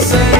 say.